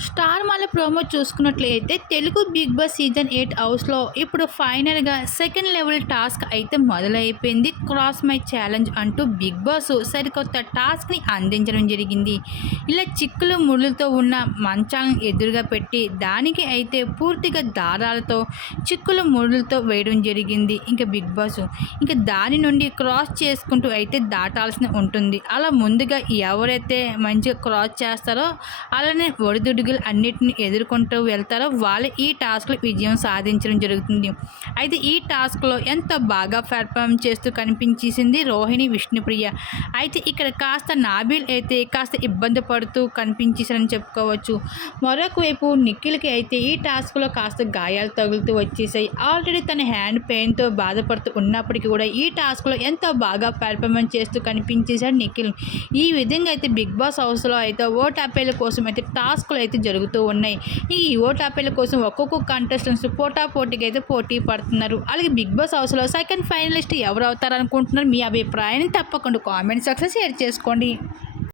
Star మాల promo చూసుకున్నట్లయితే Telugu big boss season 8 హౌస్లో ఇప్పుడు ఫైనల్గా సెకండ్ లెవెల్ టాస్క్ అయితే మొదలైపోయింది. క్రాస్ మై ఛాలెంజ్ అంటూ బిగ్ బాస్ సరికొత్త టాస్క్ని అందించడం జరిగింది. ఇలా చిక్కులు ముళ్ళుతో ఉన్న మంచాలను ఎదురుగా పెట్టి దానికి అయితే పూర్తిగా దారాలతో చిక్కులు ముళ్ళులతో వేయడం జరిగింది. ఇంకా బిగ్ బాస్ ఇంకా దాని నుండి క్రాస్ చేసుకుంటూ అయితే దాటాల్సి ఉంటుంది. అలా ముందుగా ఎవరైతే మంచిగా క్రాస్ చేస్తారో అలానే ఒడిదుడుగులు అన్నిటిని ఎదుర్కొంటూ వెళ్తారో వాళ్ళు ఈ టాస్క్లో విజయం సాధించడం జరుగుతుంది. అయితే ఈ టాస్క్లో ఎంతో బాగా పెర్ఫామ్ చేస్తూ కనిపించేసింది రోహిణి విష్ణుప్రియ. అయితే ఇక్కడ కాస్త నాబిల్ అయితే కాస్త ఇబ్బంది పడుతూ కనిపించేసారని చెప్పుకోవచ్చు. మరొక వైపు నిఖిల్కి అయితే ఈ టాస్క్లో కాస్త గాయాలు తగులుతూ వచ్చేసాయి. ఆల్రెడీ తన హ్యాండ్ పెయిన్తో బాధపడుతూ ఉన్నప్పటికీ కూడా ఈ టాస్క్లో ఎంతో బాగా పెర్ఫార్మెన్స్ చేస్తూ కనిపించేశాడు నిఖిల్. ఈ విధంగా అయితే బిగ్ బాస్ హౌస్లో అయితే ఓటాపేల కోసం అయితే టాస్క్లు అయితే జరుగుతూ ఉన్నాయి. ఈ ఓటాపేల కోసం ఒక్కొక్క కంటెస్టెంట్స్ పోటాపోటీగా అయితే పోటీ పడుతున్నారు. అలాగే బిగ్ బాస్ హౌస్లో సెకండ్ ఫైనలిస్ట్ ఎవరు అవుతారనుకుంటున్నారు? మీ అభిప్రాయాన్ని తప్పకుండా కామెంట్ సెక్షన్ షేర్ చేసుకోండి.